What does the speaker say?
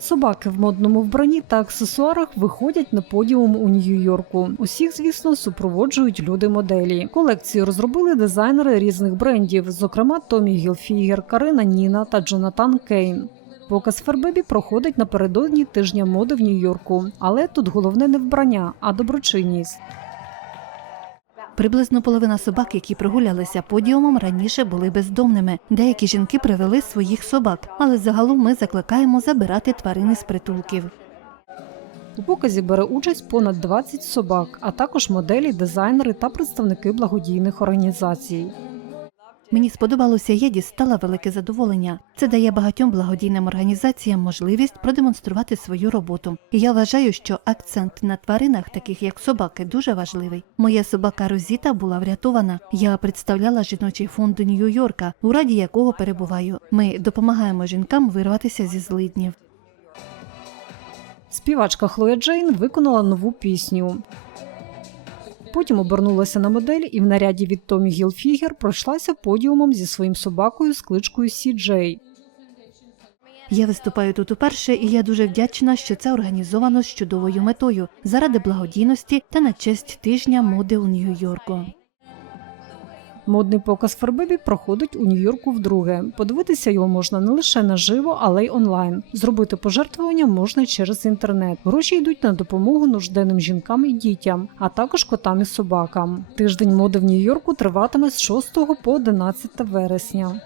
Собаки в модному вбранні та аксесуарах виходять на подіум у Нью-Йорку. Усіх, звісно, супроводжують люди-моделі. Колекцію розробили дизайнери різних брендів, зокрема Томі Гілфігер, Карина Ніна та Джонатан Кейн. Показ Фербебі проходить напередодні тижня моди в Нью-Йорку, але тут головне не вбрання, а доброчинність. Приблизно половина собак, які прогулялися подіумом, раніше були бездомними. Деякі жінки привели своїх собак, але загалом ми закликаємо забирати тварини з притулків. У показі бере участь понад 20 собак, а також моделі, дизайнери та представники благодійних організацій. Мені сподобалося, я дістала велике задоволення. Це дає багатьом благодійним організаціям можливість продемонструвати свою роботу. І я вважаю, що акцент на тваринах, таких як собаки, дуже важливий. Моя собака Розіта була врятована. Я представляла жіночий фонд Нью-Йорка, у раді якого перебуваю. Ми допомагаємо жінкам вирватися зі злиднів. Співачка Хлоя Джейн виконала нову пісню. Потім обернулася на модель і в наряді від Томі Гілфігер пройшлася подіумом зі своїм собакою з кличкою Сі Джей. Я виступаю тут уперше, і я дуже вдячна, що це організовано з чудовою метою заради благодійності та на честь тижня моди у Нью-Йорку. Модний показ Фербебі проходить у Нью-Йорку вдруге. Подивитися його можна не лише наживо, але й онлайн. Зробити пожертвування можна через інтернет. Гроші йдуть на допомогу нужденним жінкам і дітям, а також котам і собакам. Тиждень моди в Нью-Йорку триватиме з 6 по 11 вересня.